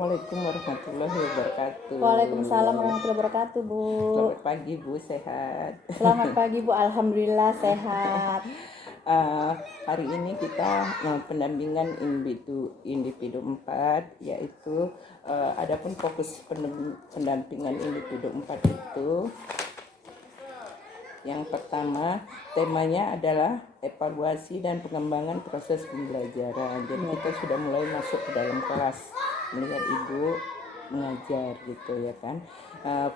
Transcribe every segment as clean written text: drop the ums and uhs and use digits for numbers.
Assalamualaikum warahmatullahi wabarakatuh. Waalaikumsalam warahmatullahi wabarakatuh, Bu. Selamat pagi, Bu. Sehat? Selamat pagi, Bu. Alhamdulillah sehat. Hari ini kita pendampingan individu 4, yaitu adapun fokus pendampingan individu 4 itu yang pertama, temanya adalah evaluasi dan pengembangan proses pembelajaran. Jadi kita sudah mulai masuk ke dalam kelas, melihat ibu mengajar gitu ya kan.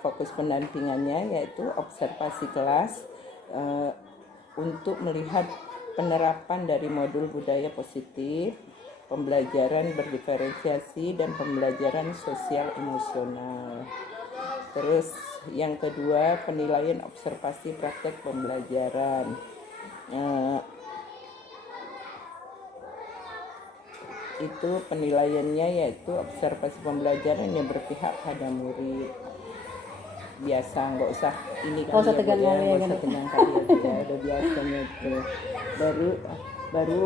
Fokus pendampingannya yaitu observasi kelas untuk melihat penerapan dari modul budaya positif, pembelajaran berdiferensiasi, dan pembelajaran sosial emosional. Terus yang kedua, penilaian observasi praktek pembelajaran. Itu penilaiannya yaitu observasi pembelajaran yang berpihak pada murid. Biasa, nggak usah ini kali ya, nggak usah tegang kali ya, udah biasanya itu. Baru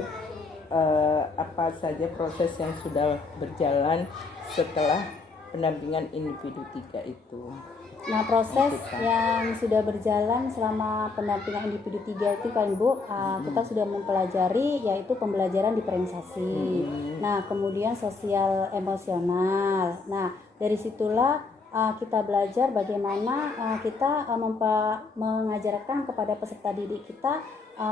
apa saja proses yang sudah berjalan setelah pendampingan individu 3 itu. Nah, proses yang sudah berjalan selama pendampingan individu 3 itu kan, Bu, kita sudah mempelajari yaitu pembelajaran diferensiasi. Nah, kemudian sosial emosional. Nah, dari situlah kita belajar bagaimana kita mengajarkan kepada peserta didik kita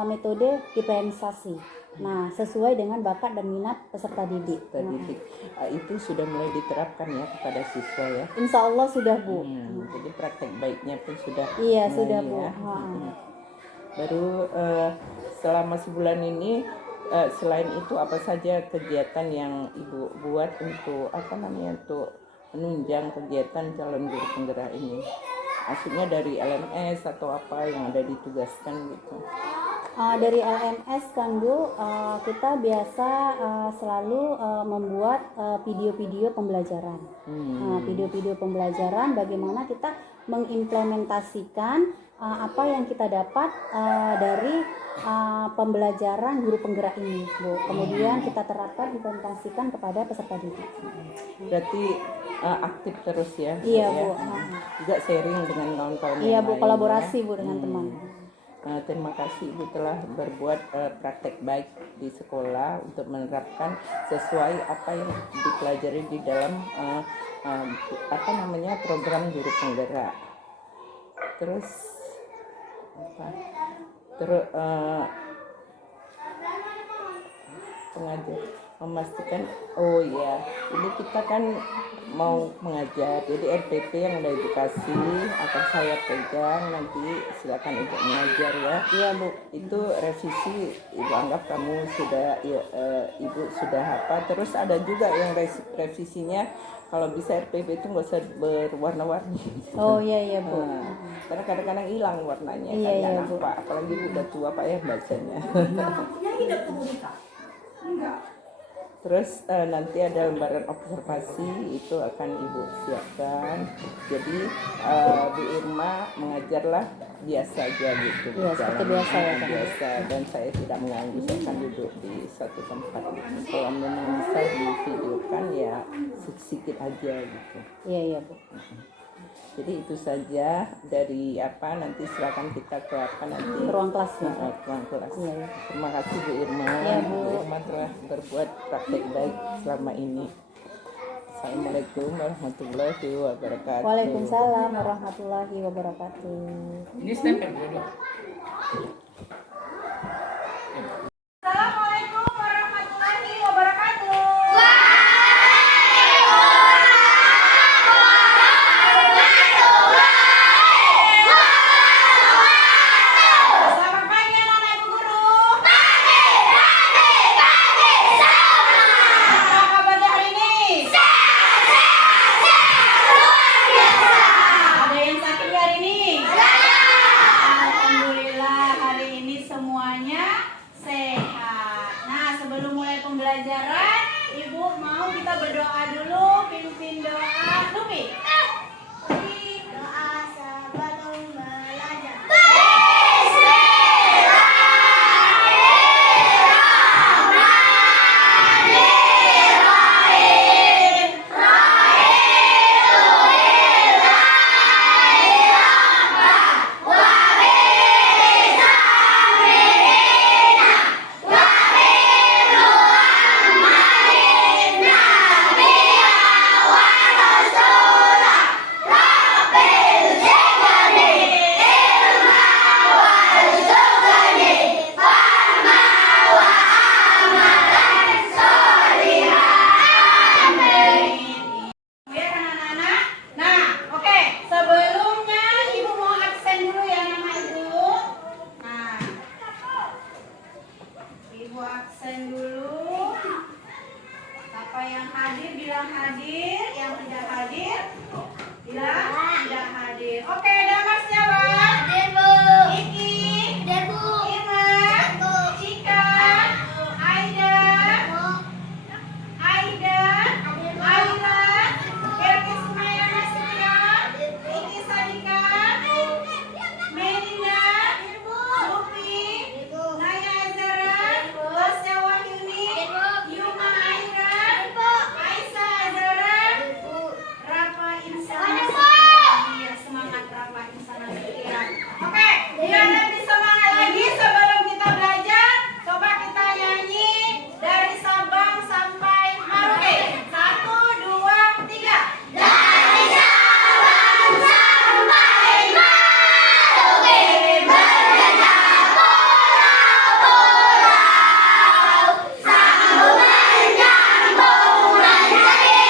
metode diferensiasi. Nah, sesuai dengan bakat dan minat peserta didik. Itu sudah mulai diterapkan ya kepada siswa ya. Insya Allah sudah, Bu. Jadi praktek baiknya pun sudah. Iya, sudah, Bu. Ya. Baru selama sebulan ini selain itu apa saja kegiatan yang Ibu buat untuk untuk menunjang kegiatan calon guru penggerak ini? Maksudnya dari LMS atau apa yang ada ditugaskan gitu? Dari LMS kan, Bu, kita biasa selalu membuat video-video pembelajaran. Video-video pembelajaran bagaimana kita mengimplementasikan apa yang kita dapat dari pembelajaran guru penggerak ini, Bu. Kemudian kita terapkan, implementasikan kepada peserta didik. Berarti aktif terus ya? Iya, Bu. Juga sharing dengan kawan-kawan. Iya, Bu, kolaborasi ya? Bu, dengan teman. Terima kasih Ibu telah berbuat praktek baik di sekolah untuk menerapkan sesuai apa yang dipelajari di dalam program guru penggerak. Terus pengajar memastikan ini kita kan mau mengajar, jadi RPP yang udah edukasi akan saya pegang, nanti silakan Ibu mengajar ya. Iya, Bu. Itu revisi, Ibu anggap kamu sudah Ibu sudah apa. Terus ada juga yang revisinya kalau bisa RPP itu nggak usah berwarna-warni. Oh iya, Bu. Karena kadang-kadang hilang warnanya, iya, Bu. Apalagi udah tua Pak ya bacanya. Terus nanti ada lembaran observasi, itu akan Ibu siapkan. Jadi Bu Irma mengajarlah biasa aja gitu. Ya, seperti biasa ya, biasa, dan saya tidak mengganggu, saya akan duduk di satu tempat gitu. Kalau memang bisa divideokan ya sedikit aja gitu. Iya, Bu. Jadi itu saja dari nanti silakan kita ke nanti ruang kelas ya. Ruang kelas. Iya. Terima kasih Bu Irma. Ya, Bu. Irma telah berbuat praktek baik selama ini. Assalamualaikum warahmatullahi wabarakatuh. Waalaikumsalam warahmatullahi wabarakatuh. Ini stempel dulu. Assalamualaikum warahmatullahi wabarakatuh. Pembelajaran, Ibu mau kita berdoa dulu, pimpin doa, Lupi. Doa sebelum belajar. Bismillahirrahmanirrahim. Ibu absen dulu. Siapa yang hadir bilang hadir, yang tidak hadir bilang tidak hadir. Oke, damar siapa? Hadir, Bu. Iki, Hadir, Bu. Ima, Bu. Cika, Aida, Aida, Aila, Erki Sumaya Nasutia, Iki Sadika, Melinda, Lupi, Naya Azara, Tasya Wahyuni, Yuma Aira, Aisyah Azara, Rafa Insana Iya, semangat Rafa Insana Setia. Oke, biar lebih semangat lagi sebelum kita belajar, coba kita nyanyi dari Sabang sampai Merauke. 1, 2, 3. Dari Sabang sampai Merauke, berjejak pulau-pulau, sambungan nyambung menjadi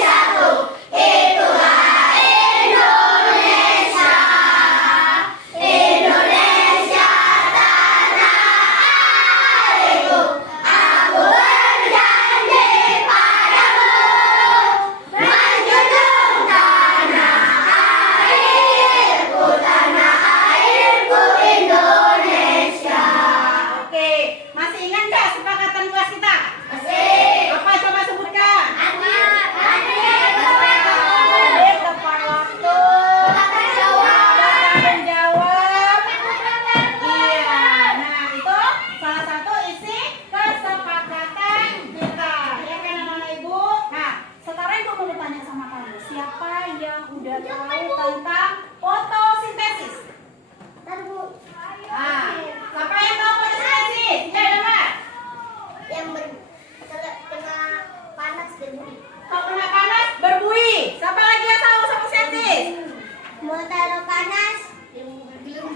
satu. Itulah Indonesia, Indonesia tanah airku. Aku berjanji padamu, menjunjung tanah airku Indonesia. Oke, masih ingat nggak sepakatan kelas kita? Masih. Apa coba sebutkan? Hadir Hadir tepat waktu. Tepat jawab. Tepat menjawab. Iya, nah itu salah satu isi kesepakatan kita. Ya kan anak-anak ibu? Nah, sekarang ibu mau bertanya sama kamu, siapa yang udah tahu tentang fotosintesis? Nah, siapa yang tahu fotosintesis? Ya, Damar. Yang kena panas dan Kalau kena panas berbuih. Siapa lagi yang tahu fotosintesis? mau taruh panas belum.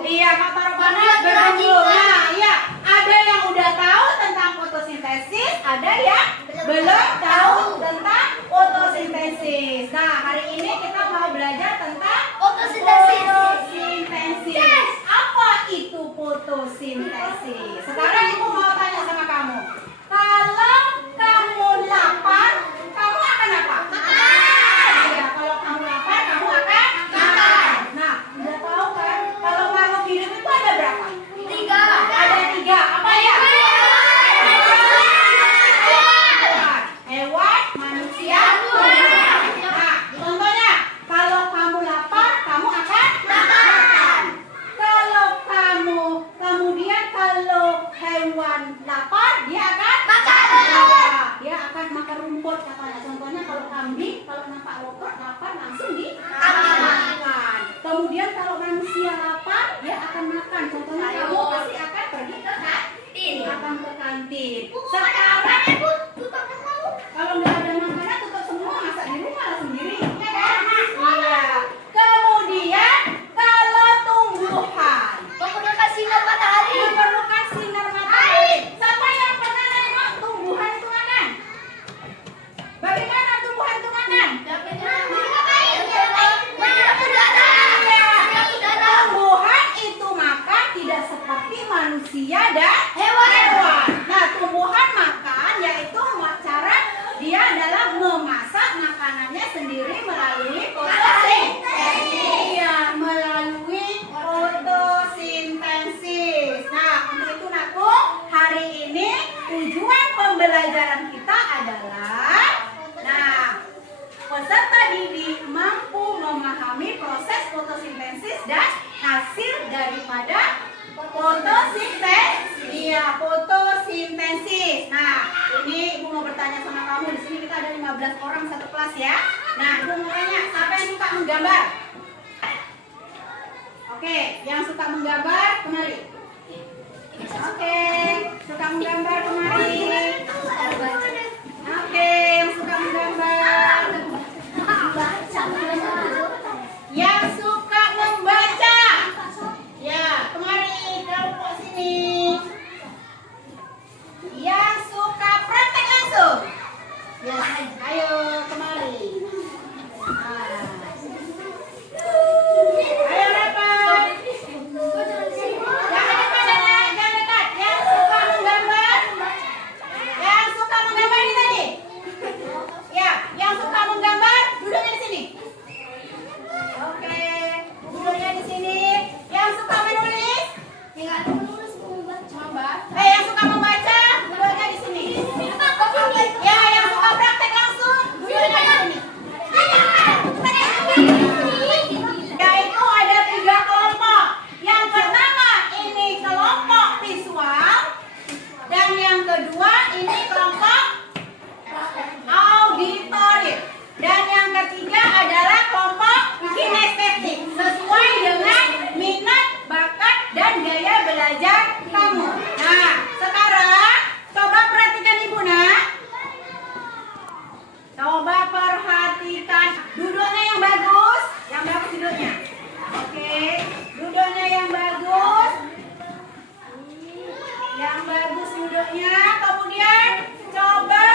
Iya, kalau taruh panas berbumbu. Nah, iya. Ada yang udah tahu tentang fotosintesis, ada yang belum tahu tentang fotosintesis. Nah, hari ini kita mau belajar tentang Fotosintesis. fotosintesis. Apa itu fotosintesis? Sekarang ibu mau tanya sama kamu. Kalau kamu lapar, kamu akan apa? Iya, kalau kamu lapar, kamu akan makan. Nah, udah tahu kan? Kalau makhluk hidup itu ada berapa? 3. Ada 3. Apa ya? Hewan, manusia, tumbuhan. Nah, contohnya, kalau kamu lapar, kamu akan makan. Kalau kemudian kalau hewan lapar, dia akan Makan. Ya, dia akan makan rumput katanya. Contohnya kalau kambing, kalau nampak lapar langsung dimakan. Kemudian kalau manusia lapar, dia akan makan. Contohnya kamu pasti akan pergi ke kantin. Akan ke kantin. Sekarang kalau nggak ada makanan tutup semua, masak di rumah lah sendiri, ya kan? Iya. Kemudian kalau tumbuhan Menggunakan sinar matahari. memerlukan sinar matahari. Siapa yang pernah nengok tumbuhan itu makan? Bagaimana tumbuhan itu makan? Tumbuhan itu makan tidak seperti manusia dan hewan. Nah, tumbuhan makan yaitu cara dia adalah memasak makanannya sendiri melalui fotosintesis. Iya, melalui fotosintesis. Nah, untuk itu Nakku, hari ini tujuan pembelajaran kita adalah peserta didik mampu memahami proses fotosintesis dan hasil daripada fotosintesis. Iya, fotosintesis. Nah, ini Ibu mau bertanya sama kamu. Di sini kita ada 15 orang satu kelas ya. Nah, Ibu mau tanya, siapa yang suka menggambar? Oke, yang suka menggambar kemari. Oke, suka menggambar kemari. Oke, yang suka menggambar. Yang suka membaca. Ya, kemari kelompok sini. Yang suka praktek langsung. Ya, ayo kemari. Nah. Ayo rapat. Jangan Yang bagus duduknya. Kemudian coba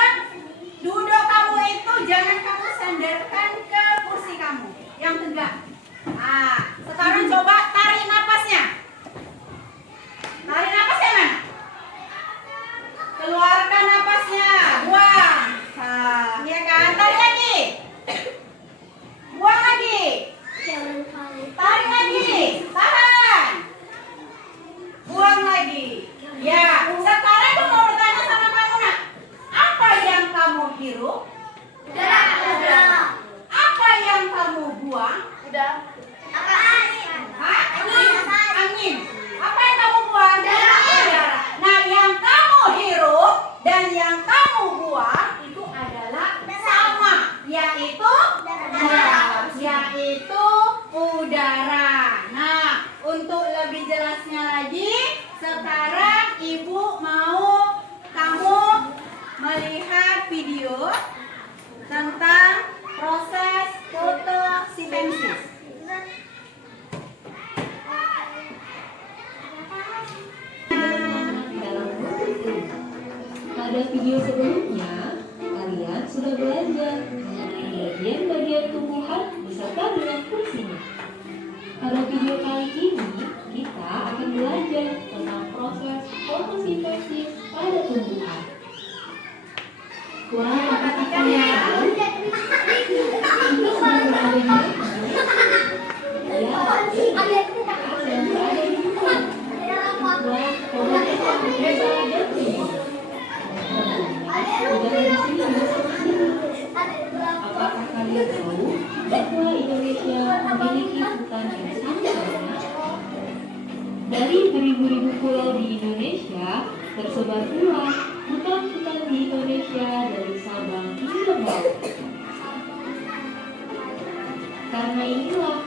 duduk kamu itu jangan kamu sandarkan ke kursi kamu yang tegak. Nah, sekarang coba tarik napasnya. Tarik napasnya mana? Keluarkan napasnya, buang. Nah, ya kan? Tarik lagi. Buang lagi. Tarik lagi. Tahan. Buang lagi. Ya, sekarang aku mau bertanya sama kamu, nak. Apa yang kamu hirup? Udara. Apa yang kamu buang? Udah. Angin. Hah? Angin. Apa yang kamu buang? Udara. Nah, yang kamu hirup dan yang kamu buang itu adalah sama, yaitu udara. Nah, untuk lebih jelasnya lagi, sekarang Ibu mau kamu melihat video tentang proses fotosintesis. Pada video sebelumnya, kalian sudah belajar mengenai bagian-bagian tumbuhan beserta dengan fungsinya. Pada video kali ini, kita akan belajar tentang proses fotosintesis pada tumbuhan. Wah, apakah kalian tahu? Kita sudah berada di mana? Ya, sedang berada di hutan. Wah, pohon-pohon bisa ada di sini. Udara di sini bersih. Apakah kalian tahu bahwa Indonesia memiliki hutan yang sangat banyak? Dari beribu-ribu pulau di Indonesia, tersebar pula hutan-hutan di Indonesia dari Sabang hingga Merauke. Karena inilah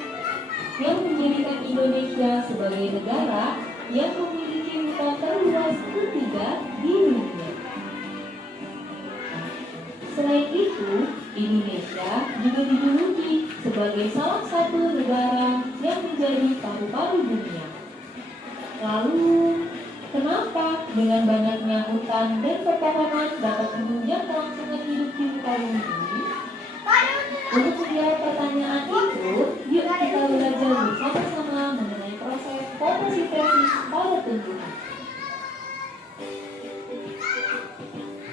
yang menjadikan Indonesia sebagai negara yang memiliki hutan terluas ketiga di dunia. Selain itu, Indonesia juga dijuluki sebagai salah satu negara yang menjadi paru-paru dunia. Lalu, kenapa dengan banyaknya hutan dan pepohonan dapat menunjang kelangsungan hidup di muka bumi ini? Untuk menjawab pertanyaan itu, yuk kita belajar bersama-sama mengenai proses fotosintesis pada tumbuhan.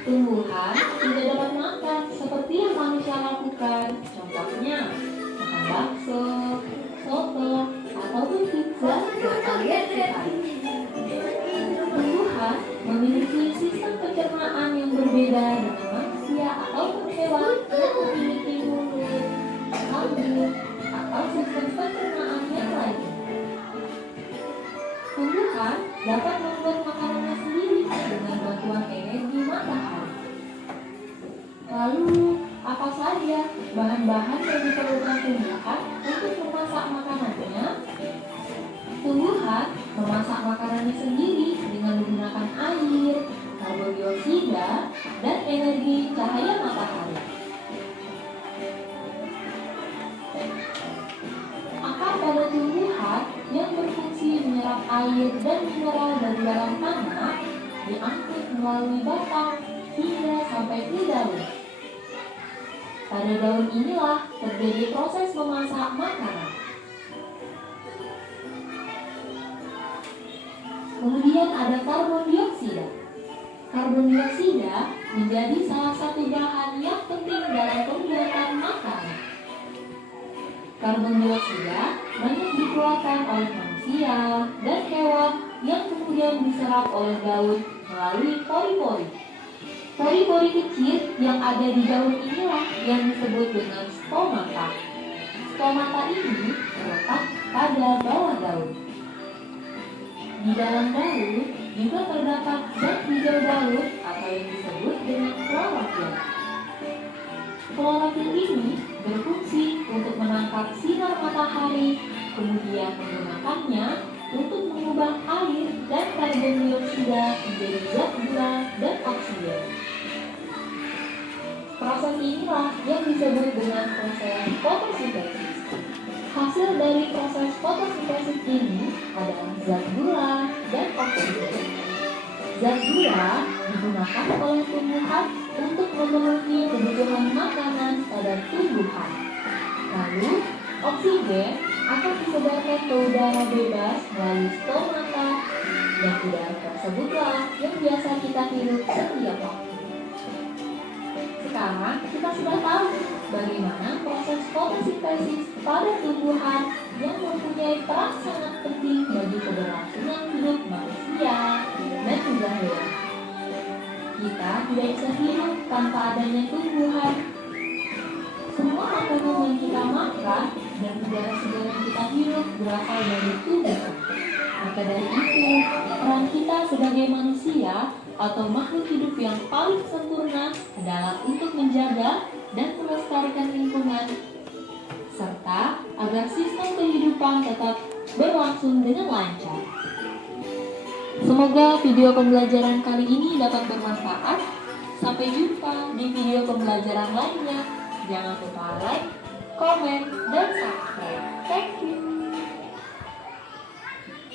Tumbuhan tidak dapat makan seperti yang manusia lakukan, contohnya makan bakso, soto, ataupun pizza yang kalian sukai. Tumbuhan memiliki sistem pencernaan yang berbeda dengan manusia ataupun hewan yang memiliki mulut, rambut, atau sistem pencernaan yang lain. Tumbuhan dapat membuat makanannya sendiri dengan bantuan energi matahari. Lalu, apa saja bahan-bahan yang diperlukan tumbuhan untuk memasak makanannya? Tumbuhan memasak makanannya sendiri dengan menggunakan air, karbon dioksida, dan energi cahaya matahari. Akar pada tumbuhan yang berfungsi menyerap air dan mineral dari dalam tanah diangkut melalui batang hingga sampai ke daun. Pada daun inilah terjadi proses memasak makanan. Kemudian ada karbon dioksida. Karbon dioksida menjadi salah satu bahan yang penting dalam pembuatan makanan. Karbon dioksida banyak dikeluarkan oleh manusia dan hewan yang kemudian diserap oleh daun melalui pori-pori. Pori-pori kecil yang ada di daun inilah yang disebut dengan stomata. Stomata ini terletak pada bawah daun. Di dalam daun juga terdapat zat hijau daun atau yang disebut dengan klorofil. Klorofil ini berfungsi untuk menangkap sinar matahari, kemudian menggunakannya untuk mengubah air dan karbon dioksida menjadi zat gula dan oksigen. Proses inilah yang disebut dengan proses fotosintesis. Hasil dari proses fotosintesis ini adalah zat gula dan oksigen. Zat gula digunakan oleh tumbuhan untuk memenuhi kebutuhan makanan pada tumbuhan. Lalu, oksigen akan disebarkan ke udara bebas melalui stomata, dan udara tersebutlah yang biasa kita hirup setiap waktu. Sekarang kita sudah tahu bagaimana proses fotosintesis pada tumbuhan yang mempunyai peran sangat penting bagi keberlangsungan hidup manusia dan juga hewan. Kita tidak bisa hidup tanpa adanya tumbuhan. Semua makanan yang kita makan dan udara segar yang kita hirup berasal dari tumbuhan. Maka dari itu, peran kita sebagai manusia atau makhluk hidup yang paling sempurna adalah untuk menjaga dan melestarikan lingkungan, serta agar sistem kehidupan tetap berlangsung dengan lancar. Semoga video pembelajaran kali ini dapat bermanfaat. Sampai jumpa di video pembelajaran lainnya. Jangan lupa like, komen, dan subscribe. Thank you.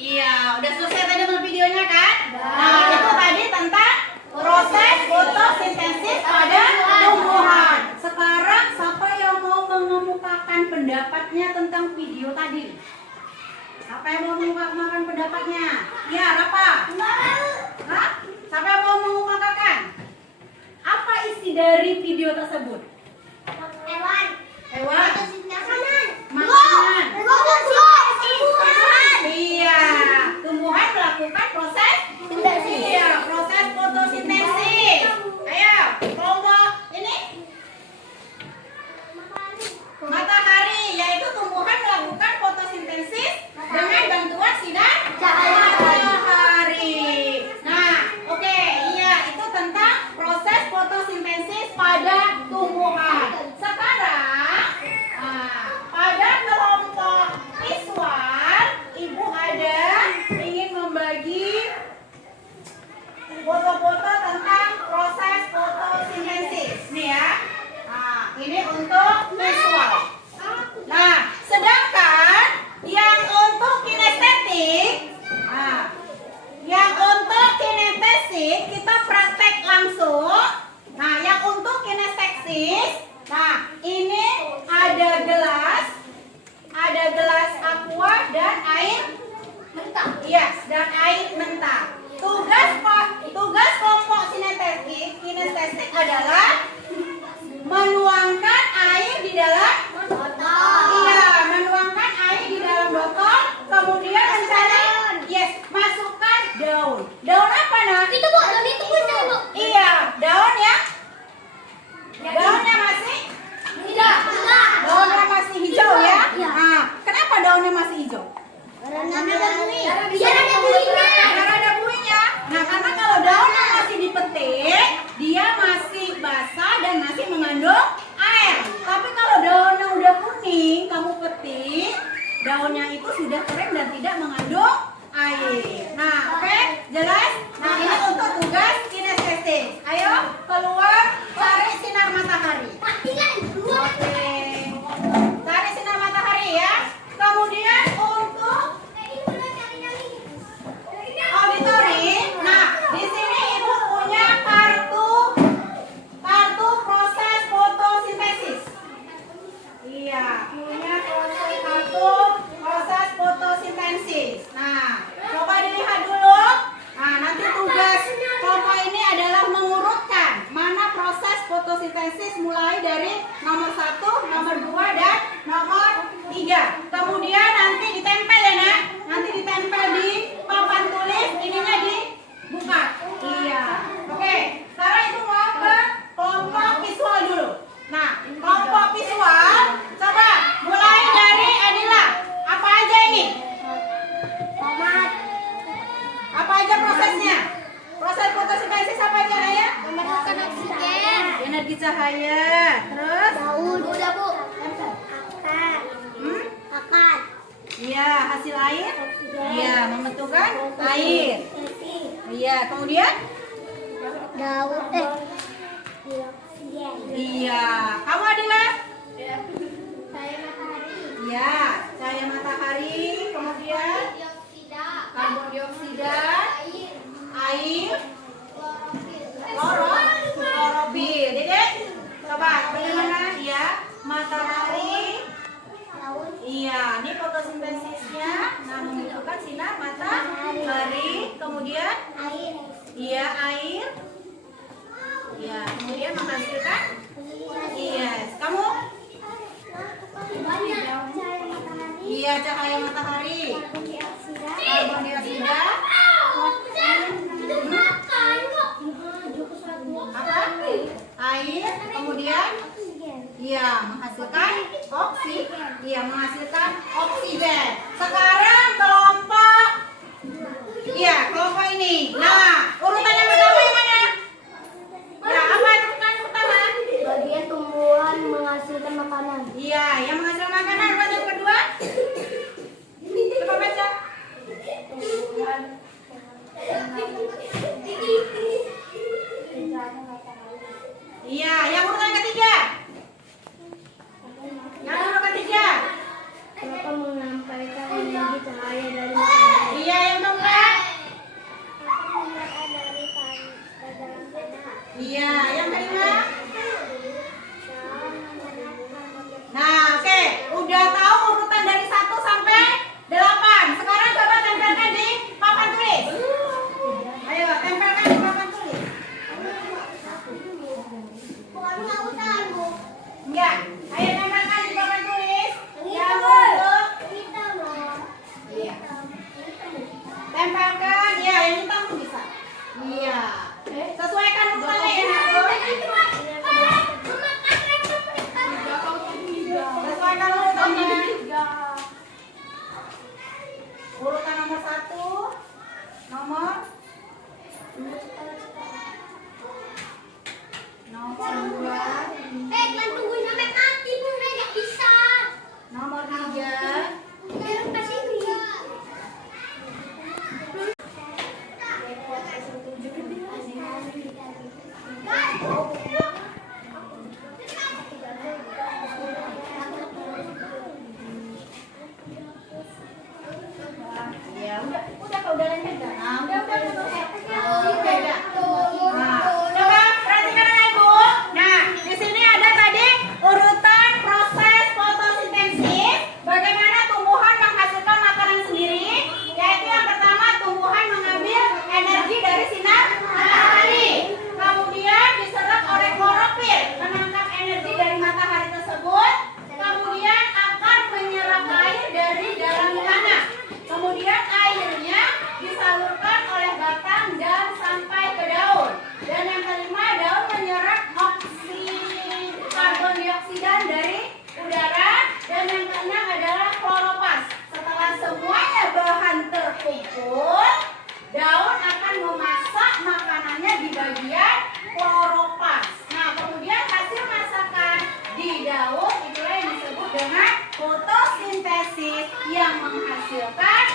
Iya, udah selesai tadi nonton videonya kan? Nah, itu tadi tentang proses fotosintesis pada tumbuhan. Sekarang siapa yang mau mengemukakan pendapatnya tentang video tadi? Siapa yang mau mengemukakan pendapatnya? Ya, Rafa. Hah? Siapa yang mau mengemukakan? Apa isi dari video tersebut? Hewan. Hewan. Makanan. Makanan. Tumbuhan. Iya, tumbuhan melakukan proses Sintesis. Iya, proses fotosintesis. Ayo, kelompok ini matahari, yaitu tumbuhan melakukan fotosintesis dengan bantuan sinar matahari. Nah, oke, iya, itu tentang proses fotosintesis pada tumbuhan. Sekarang, pada kelompok visual, Ibu ada ingin membagi foto-foto tentang proses fotosintesis. Nih ya. Nah, ini untuk visual. Nah, sedangkan yang untuk kinestetik, yang untuk kinestetik kita praktek langsung. Nah, yang untuk kinestesis, nah ini ada gelas aqua dan air mentah. Yes, dan air mentah. Tugas kelompok kinestetik adalah menuangkan air di dalam botol. Iya, menuangkan air di dalam botol, kemudian mencari, masukkan daun. Daun apa nah? Itu Bu, daun itu Bu. Iya, daun ya. Daunnya masih Tidak. daunnya masih hijau ya. Iya. Nah, kenapa daunnya masih hijau? Karena ada bunyi. Biar ada bunyinya. Karena ada buihnya. Nah, karena kalau daunnya masih dipetik, dia masih basah dan masih mengandung air. Tapi kalau daunnya udah kuning, kamu petik, daunnya itu sudah kering dan tidak mengandung air. Nah, oke, jelas? Nah, ini untuk tugas kinestesis. Ayo, keluar cari sinar matahari. Oke. Cari sinar matahari ya. Kemudian untuk auditori, nah di sini Ibu punya kartu proses fotosintesis. Iya, punya kartu proses fotosintesis. Nah, coba dilihat dulu. Nah, nanti tugas kelompok ini adalah mengurutkan mana proses fotosintesis mulai dari nomor 1, nomor 2, dan nomor 3. Kemudian nanti ditempel ya nak. Nanti ditempel di papan tulis, ininya dibuka. Iya. Oke, sekarang itu mau ke kelompok visual dulu. Nah, kelompok visual, coba mulai dari Adila. Apa aja ini? Apa aja prosesnya? Proses fotosintesis apa aja ya? Memerlukan oksigen. Energi cahaya. Terus? Daun. Udah Bu. Akan. Iya, hasil air. Iya, membentukkan air. Iya, kemudian? Daun. Iya. Kamu Adila? Saya matahari. Iya, cahaya matahari. Kemudian? Dioksida. Karbon dioksida. Air. Klorofil. Dedek, coba bagaimana? Iya. Matahari. Iya, ini fotosintesisnya. Nah, membutuhkan sinar matahari. Kemudian, iya, air. Iya, kemudian menghasilkan. Iya, kamu? Iya, cahaya matahari. Karbon dioksida. Apa? Air. Kemudian, iya, menghasilkan oksigen. Sekarang kelompok. Iya, kelompok ini. Nah, urutan yang pertama yang mana? Ya, apa urutan pertama? Bagian tumbuhan menghasilkan makanan. Iya, yang menghasilkan makanan. Urutan yang kedua? Coba baca. Iya, yang urutan ketiga. Yang urutan ketiga. Mereka menyampaikan energi cahaya dari matahari. Iya, yang keempat. Iya, yang kelima. Nah, oke, udah tahu urutan dari 1 sampai 8. Sekarang coba tempelkan di papan tulis. Ayo, tempelkan di papan tulis. Enggak, ayo tempelkan di papan tulis. Yang untuk iya. Tempelkan, ya yang hitam pun bisa. Iya. Sesuaikan urutannya ya. Sesuaikan urutannya. Urutan nomor 1, nomor 2, nomor 3. Ya udah kau udah lanjut dah. Nah, udah. Nah, coba perhatikan anak ibu. Nah, di sini ada tadi urutan proses fotosintesis. Bagaimana tumbuhan menghasilkan makanan sendiri? Yaitu yang pertama, tumbuhan mengambil energi dari sinar matahari. Kemudian diserap oleh klorofil, menangkap energi dari matahari tersebut. Kemudian akan menyerap air dari dalam tanah. Kemudian airnya disalurkan oleh batang dan sampai ke daun. Dan yang kelima, daun menyerap karbon dioksida dari udara. Dan yang keenam adalah kloroplast. Setelah semuanya bahan terkumpul, daun akan memasak makanannya di bagian kloroplast. Nah, kemudian hasil masakan di daun itulah yang disebut dengan fotosintesis yang menghasilkan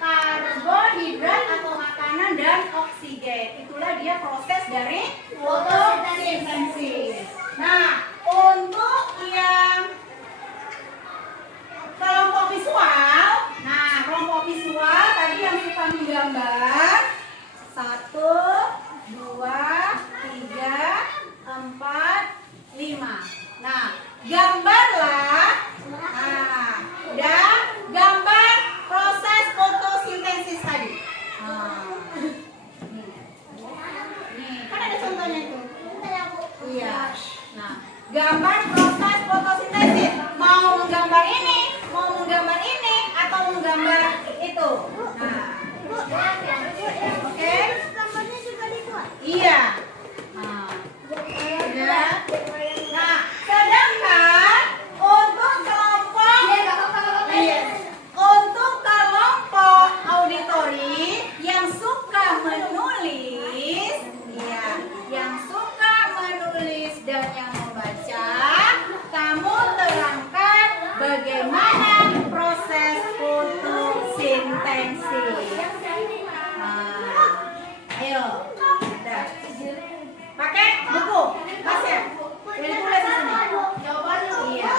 karbohidrat atau makanan dan oksigen. Itulah dia proses dari fotosintesis. Nah, untuk yang kelompok visual, tadi yang suka menggambar 1, 2, 3, 4, 5. Nah, gambarlah. Nah, udah gambar proses fotosintesis tadi. Nih, kan ada contohnya itu. Iya. Nah, gambar proses fotosintesis. Mau menggambar ini, atau menggambar itu. Nah, oke. Iya. Nah, udah. Nah, sedangkan untuk kelompok auditori yang suka menulis, dan yang membaca, kamu terangkan bagaimana proses fotosintesis. Nah, ayo, udah. Pakai buku, pasir. Jadi tulis di sini. Iya.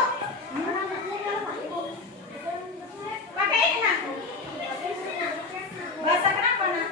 Pakai ini nak. Bahasa kenapa nak?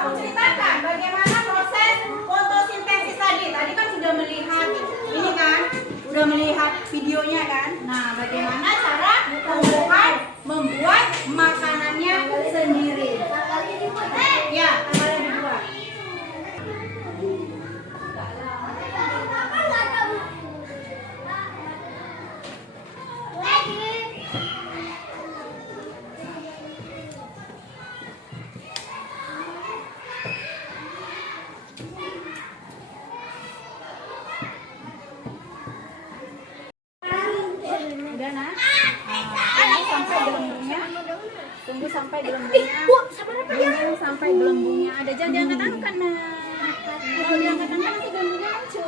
Aku ceritakan bagaimana proses fotosintesis tadi. Tadi kan sudah melihat ini kan, sudah melihat videonya kan. Nah, bagaimana cara tumbuhan membuat makanannya sendiri. Ya, kembali dibuat. Udah nak? Tunggu sampai gelembungnya. Tunggu sampai gelembungnya. Tunggu sampai gelembungnya ada. Jangan diangkat-angkat nah. Kalau diangkat-angkat nanti gelembungnya muncul.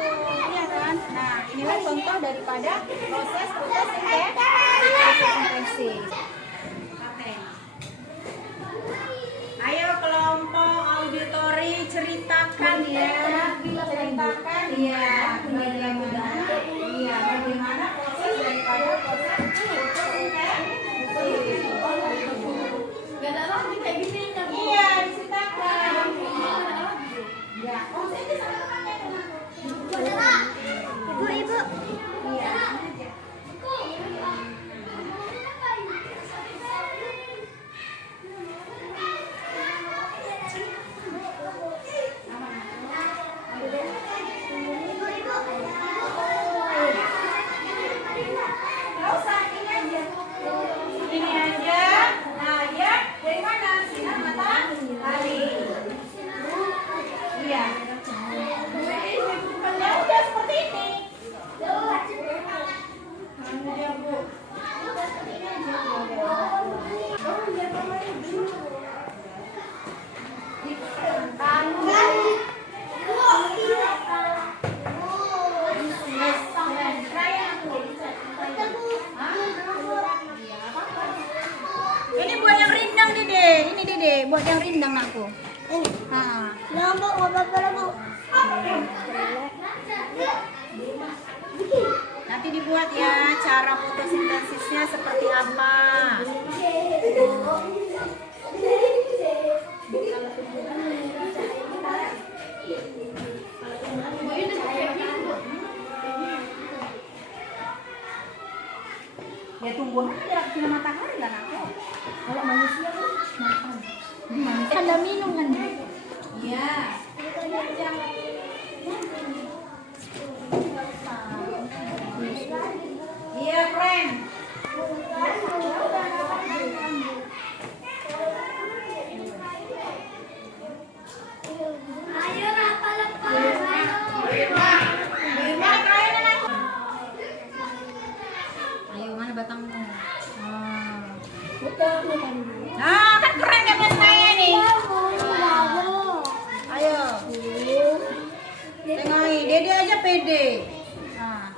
Iya kan? Nah, inilah contoh daripada proses fotosintesis. Ayo kelompok auditori ceritakan ya. Ceritakan ya. Bagaimana? Iya, bagaimana proses daripada proses fotosintesis. Iya, diceritakan. Ya, oh saya sama temannya teman. Ibu. Iya. Nggak usah, ini aja. Nah, ya dari mana? Sinar, matahari. Iya. Ya udah seperti ini. Udah, Bu. Ini buat yang rindang Dede. Ini Dede buat yang rindang aku. Nah. Nanti dibuat ya cara fotosintesisnya seperti apa. Ya tumbuhan tidak kena matahari kan aku. Kalau manusia kan makan. Manusia ada minum kan? Iya. Iya, friend. Ayo Rafa lepas. Ayo, mana batangmu? Nah, kan keren ya Mas Maya nih. Ayo. Tengoki, Dede aja pede. Nah.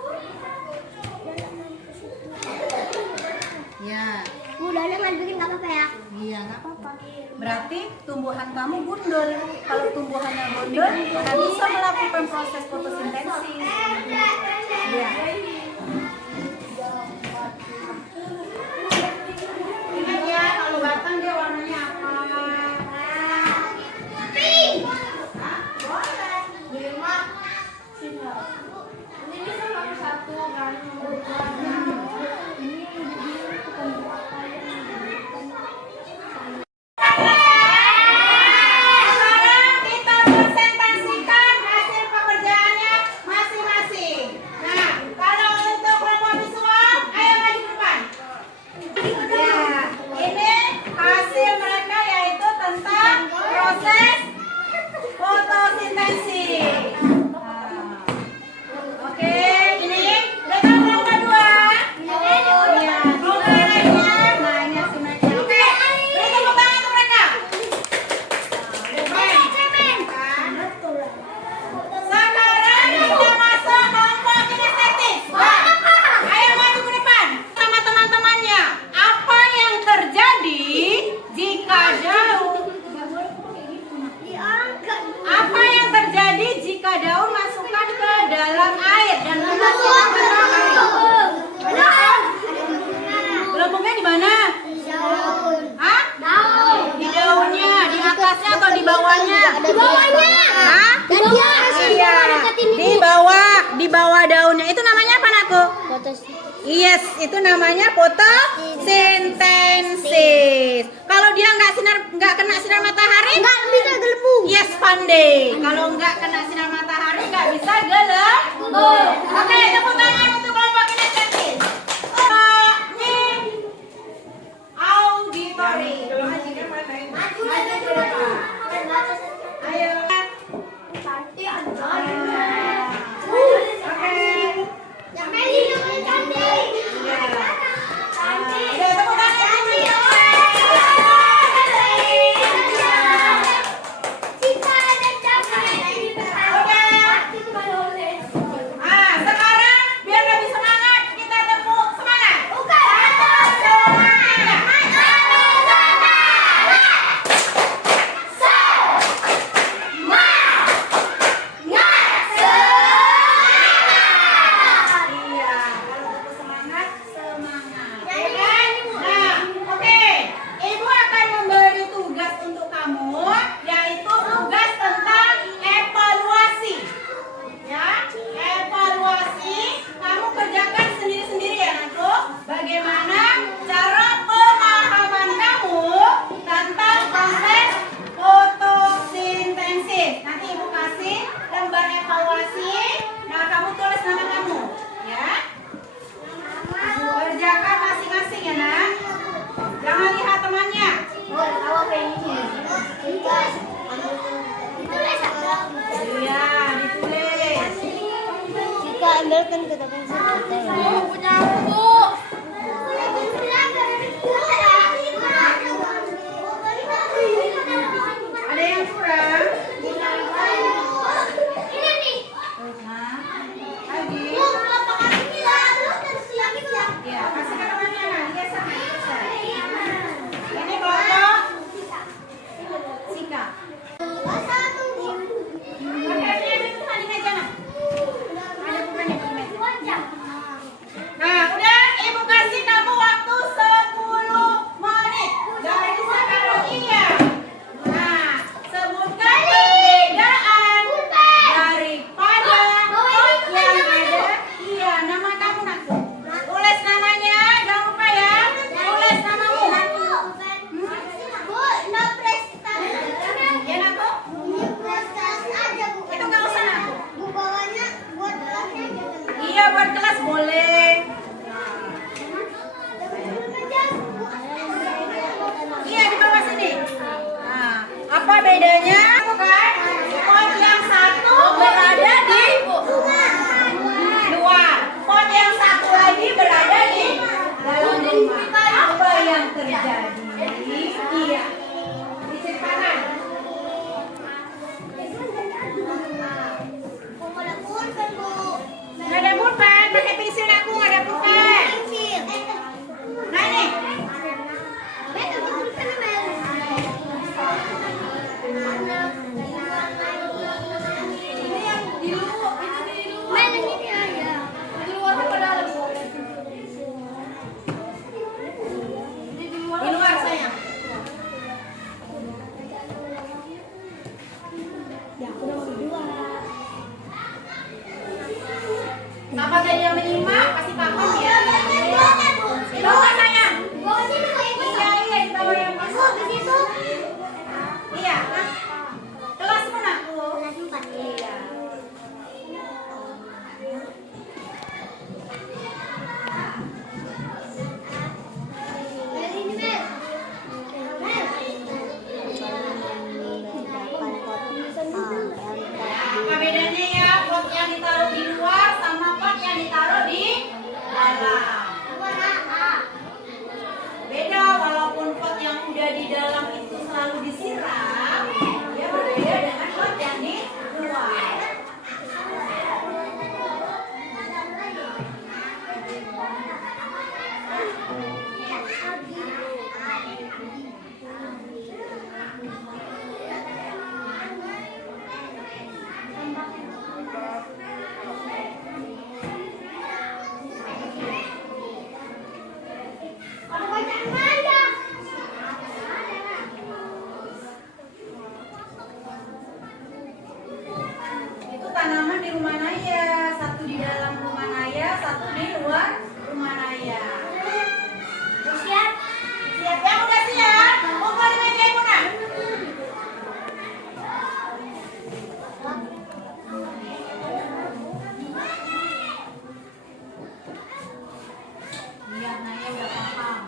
Ya. Mudahnya bikin nggak apa-apa ya? Iya, nggak apa-apa. Berarti tumbuhan kamu gundul. Kalau tumbuhannya gundul, nggak bisa melakukan proses fotosintesis. Iya. Ingat ya, kalau batang dia warnanya apa? Pink. Hah? Boleh. Ini sama satu kan. Sekarang kita presentasikan hasil pekerjaannya masing-masing. Nah, kalau bawahnya. Di bawahnya. Hah? Dan dia harus Iya. Di bawah daunnya. Itu namanya apa, Nakku? Yes, itu namanya fotosintesis. Kalau dia nggak kena sinar matahari, Nggak bisa gelembung. yes, pandai. Kalau nggak kena sinar matahari, nggak bisa gelembung. Oke, tepuk tangan untuk kelompok kinestesis. Auditori. Maju ke depan. Ayo. Cantik aja. Oke. Yang Meli yang cantik. Iya. Cantik. Udah, tepuk tangan. Cinta dan cantik. Sekarang biar lebih semangat, kita tepuk semangat. Iya, kalau tepuk semangat, semangat. Ya kan? Nah, oke. Ibu akan memberi tugas untuk kamu, yaitu tugas tentang evaluasi. Ya, evaluasi kamu kerjakan sendiri-sendiri ya, Nakku. Bagaimana cara pemahaman kamu tentang proses fotosintesis. Nanti Ibu kasih lembar evaluasi. Nah, kamu tulis nama kamu, ya. Kerjakan masing-masing ya, Nak. Jangan lihat temannya. Iya, ditulis. Kita ambilkan ke depan kita. Punya aku, Bu. Ada yang kurang? Ini nih. Nah, lagi. Ya, kasih ke temannya, nah. Dia sama, dia sama. Ini kelompok Sika. Oke, ini tuh di meja, Nak. Ada bukunya di meja. Nah, udah Ibu kasih kamu waktu 10 menit. Dari sekarang iya. Nah, sebutkan perbedaan daripada pot yang ada. Iya, nama kamu, Nakku. Tulis namanya, jangan lupa ya. Tulis namamu. Ya, Nakku. Itu nggak usah, Nakku. Iya, buat kelas boleh. Iya, di bawah sini. Nah, apa bedanya? Bukan? Pot yang satu berada di luar. Pot yang satu lagi berada di dalam rumah. Apa yang terjadi? Iya. Diceritakan. Nggak ada pulpen, pakai pensil aku nggak ada pulpen. Nah ini. Di luar sayang. Apa saja yang menyimak kasih paham ya. Di bawah sayang. Iya, iya, di bawah yang masuk. Iya. Kelas mana, Bu? Iya. Apa bedanya ya pot yang ditaruh di luar sama pot yang ditaruh di dalam? Beda, walaupun pot yang udah di dalam itu selalu disiram, dia berbeda dengan pot yang di luar. di dalam rumah Naya, satu di luar rumah Naya. Siap? Siap. Yang udah siap, kumpul di meja Ibu nak. Biar Naya udah paham.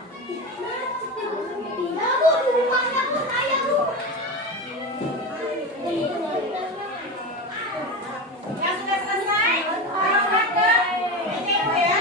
Yang sudah selesai, harus ke meja Ibu ya.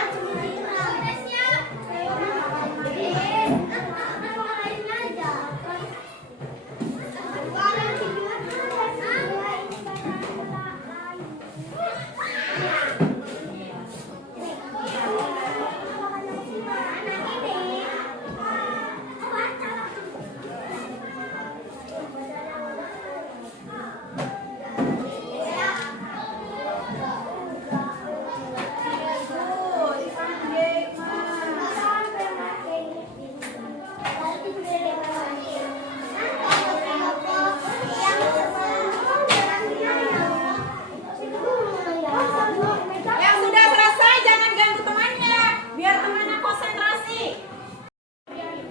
Yang sudah selesai jangan ganggu temannya, biar temannya konsentrasi.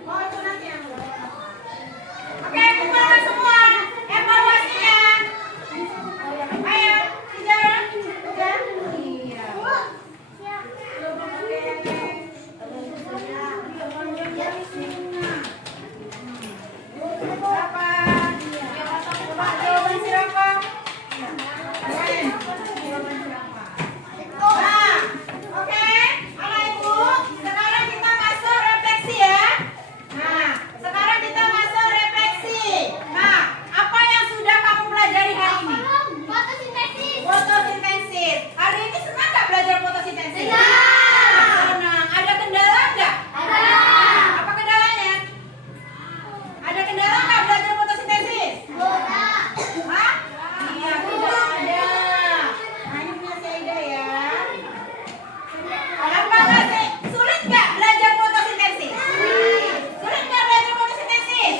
Oh itu nanti yang oke, kumpulkan semua evaluasinya. Ayo, kejar. Iya. Siapa? Coba jawaban siapa? Nah, oke, anak ibu, sekarang kita masuk refleksi ya. Nah, sekarang kita masuk refleksi. Nah, apa yang sudah kamu pelajari hari ini? Fotosintesis. Fotosintesis. Hari ini senang nggak belajar fotosintesis? Senang. Senang. Ada kendala nggak? Ada. Apa kendalanya? Ada kendala nggak belajar fotosintesis? Bola. Hah? Iya, tidak ada. Nah, ini punya si Aida ya. Apa sih? Sulit nggak belajar fotosintesis? Sulit nggak belajar fotosintesis?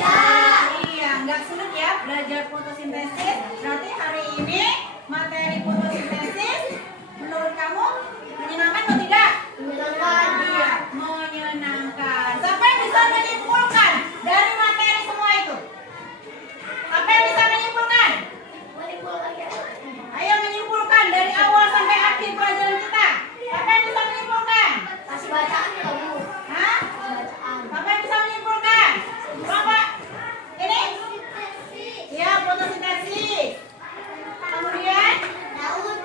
Iya, nggak sulit ya belajar fotosintesis. Berarti hari ini materi fotosintesis menurut kamu menyenangkan atau tidak? Menyenangkan. Iya, menyenangkan. Siapa yang bisa menyimpulkan dari materi semua itu? Siapa yang bisa menyimpulkan? Ayo menyimpulkan dari awal sampai akhir pelajaran kita. Siapa yang bisa menyimpulkan? Kasih bacaan ya, Bu. Hah? Bacaan. Siapa yang bisa menyimpulkan? Bapak, ini? Ya, fotosintesis. Kemudian Daun.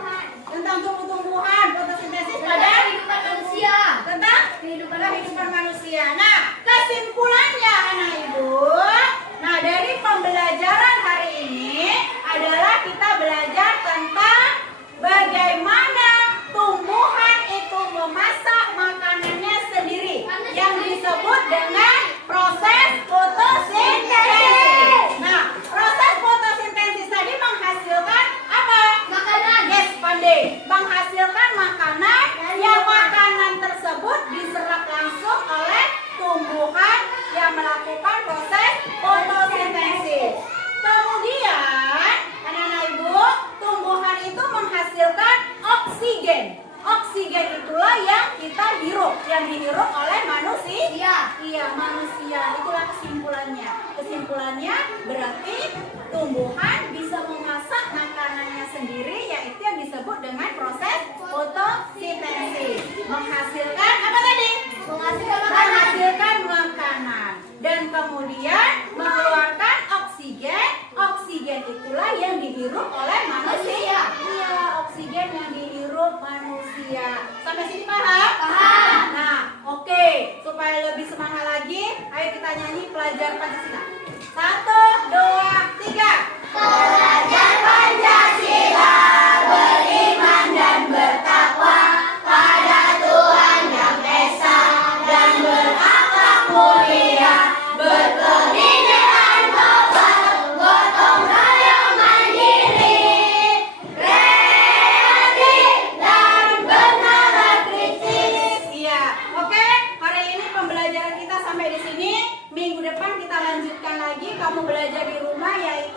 tentang tumbuh-tumbuhan, fotosintesis pada Kehidupan manusia. tentang kehidupan manusia. Nah, kesimpulannya anak ibu. Nah, dari pembelajaran hari ini adalah kita belajar tentang bagaimana tumbuhan itu memasak makanannya sendiri yang disebut dengan proses fotosintesis. Nah, proses fotosintesis tadi menghasilkan apa? Makanan. Yes, pandai. Menghasilkan makanan yang makanan tersebut diserap langsung oleh tumbuhan yang melakukan proses fotosintesis. Kemudian, anak-anak ibu, tumbuhan itu menghasilkan oksigen. Oksigen itulah yang kita hirup, yang dihirup oleh manusia. Iya, manusia. Itulah kesimpulannya. Kesimpulannya berarti tumbuhan bisa memasak makanannya sendiri, yaitu yang disebut dengan proses fotosintesis. Menghasilkan apa tadi? Menghasilkan makanan. Dan kemudian mengeluarkan oksigen. Oksigen itulah yang dihirup oleh manusia. Iya, oksigen yang dihirup manusia. Sampai sini paham? Paham. Nah, oke. Supaya lebih semangat lagi, ayo kita nyanyi pelajar Pancasila. 1, 2, 3. Belajar Pancasila, beriman dan bertakwa pada Tuhan Yang Esa dan berakhlak mulia, berkebinekaan total, gotong royong mandiri, kreatif dan bernalar kritis. Iya, oke. Hari ini pembelajaran kita sampai di sini. Minggu depan kita lanjutkan lagi. Kamu belajar di rumah, yaitu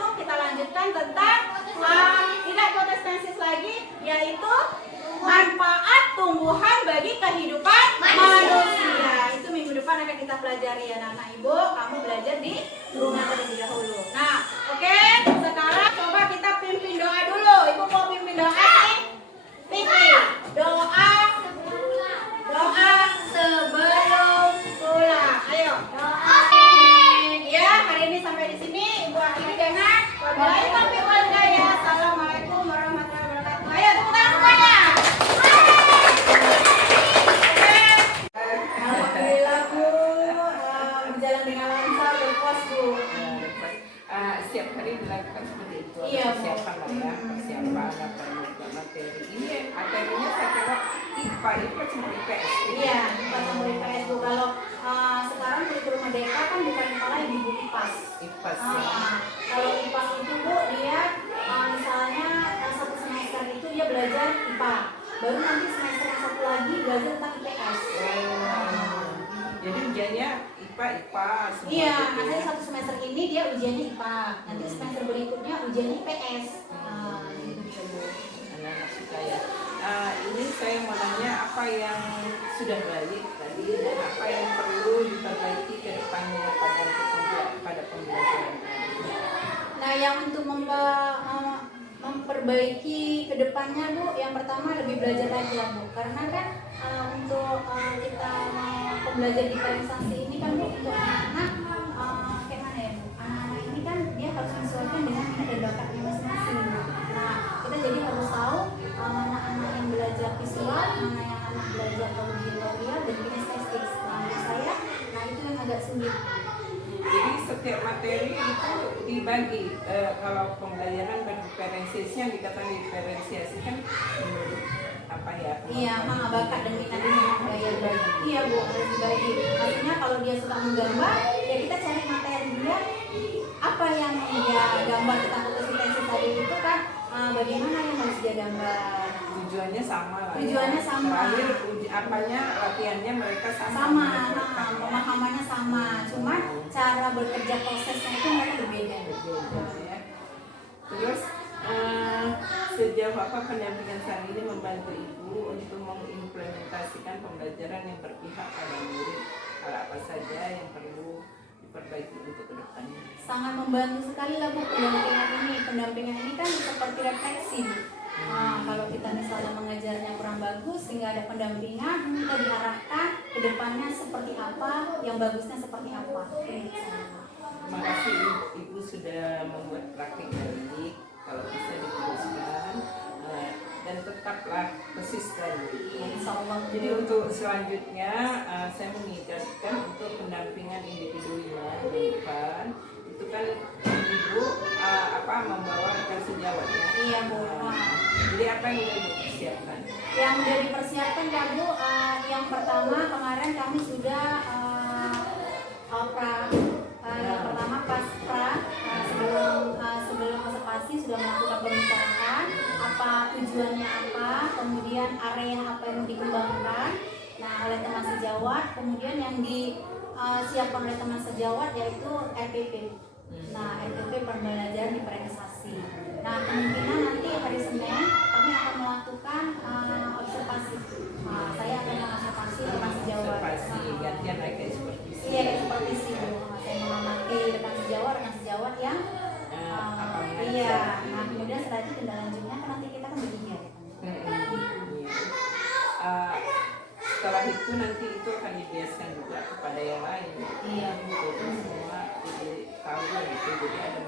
mempelajari anak-anak ibu, kamu belajar di rumah terlebih dahulu. Nah, oke, sekarang coba kita pimpin doa dulu. Ibu mau pimpin doa nih? Pimpin doa sebelum pulang. Ayo. Ya, hari ini sampai di sini. Ibu akhiri dengan wabillahi taufiq wal hidayah. Assalamualaikum warahmatullahi wabarakatuh. Ayo tepuk tangan semuanya. Alhamdulillah Bu, berjalan dengan lancar, berpuas Bu. Setiap hari dilakukan seperti itu. Iya, Bu. Persiapan lah ya, persiapan apa juga materi. Ini materinya saya kira IPA itu cuma IPS. Iya, bukan campur IPS Bu. Kalau sekarang kurikulum Merdeka kan bukan kepala ibu IPAS. IPAS ya. Kalau IPAS itu Bu, dia misalnya satu semester itu dia belajar IPA. Baru nanti semester yang satu lagi belajar tentang IPS. Jadi ujiannya IPA semua. Iya, gitu nanti ya. satu semester ini dia ujiannya IPA. Nanti semester berikutnya ujiannya IPS. Gitu Bu. Anak-anak suka ya. Ini saya mau nanya apa yang sudah baik tadi dan apa yang perlu diperbaiki ke depannya pada pembelajaran. Nah, yang untuk memperbaiki ke depannya Bu, yang pertama lebih belajar lagi ya Bu. Karena kan untuk kita pembelajar diferensiasi ini kan Bu, untuk anak-anak kayak mana ya Bu? Anak-anak ini kan dia harus menyesuaikan dengan minat dan bakatnya masing-masing. Nah, kita jadi harus tahu mana anak yang belajar visual, mana yang anak belajar auditorial dan kinestetik. Nah, menurut saya, nah itu yang agak sulit. Jadi setiap materi itu dibagi. Kalau pembelajaran berdiferensiasi yang dikatakan diferensiasi kan menurut apa ya? Iya, bakat dan minat dibagi. Iya Bu, harus dibagi. Maksudnya kalau dia suka menggambar, ya kita cari materi dia apa yang dia gambar tentang fotosintesis tadi itu kan, bagaimana yang harus dia gambar. Tujuannya sama lah. Tujuannya ya. sama. Terakhir apanya latihannya mereka sama. Sama, pemahamannya sama. Cuma cara bekerja prosesnya itu mereka berbeda. Ya. Terus sejauh apa pendampingan saat ini membantu ibu untuk mengimplementasikan pembelajaran yang berpihak pada murid? Hal apa saja yang perlu diperbaiki untuk kedepannya? Sangat membantu sekali lah Bu pendampingan ini. Pendampingan ini kan seperti refleksi Bu. Kalau kita misalnya mengajarnya kurang bagus sehingga ada pendampingan, kita diarahkan ke depannya seperti apa, yang bagusnya seperti apa. Terima kasih Ibu sudah membuat praktik baik. Kalau bisa diteruskan dan tetaplah persisten. Insya Allah. Jadi untuk selanjutnya saya mengingatkan untuk pendampingan individunya di depan itu kan ibu membawa rekan sejawatnya. Iya Bu. Jadi apa yang sudah dipersiapkan? Yang sudah dipersiapkan ya Bu, yang pertama kemarin kami sudah yang pertama pas sebelum observasi sudah melakukan pembicaraan apa tujuannya apa, kemudian area apa yang mau dikembangkan. Nah, oleh teman sejawat, kemudian yang disiapkan oleh teman sejawat yaitu RPP. Nah, RPP pembelajaran diferensiasi. Nah, kemungkinan nanti hari Senin kami akan melakukan observasi. Saya akan mengobservasi teman sejawat. Observasi gantian lagi seperti Iya, seperti sih Bu. Saya mengamati rekan sejawat yang iya. Nah, kemudian setelah itu tindak lanjutnya kan nanti kita kan bertiga. Setelah itu nanti itu akan dibiasakan juga kepada yang lain. Iya. Jadi semua jadi tahu gitu. Jadi ada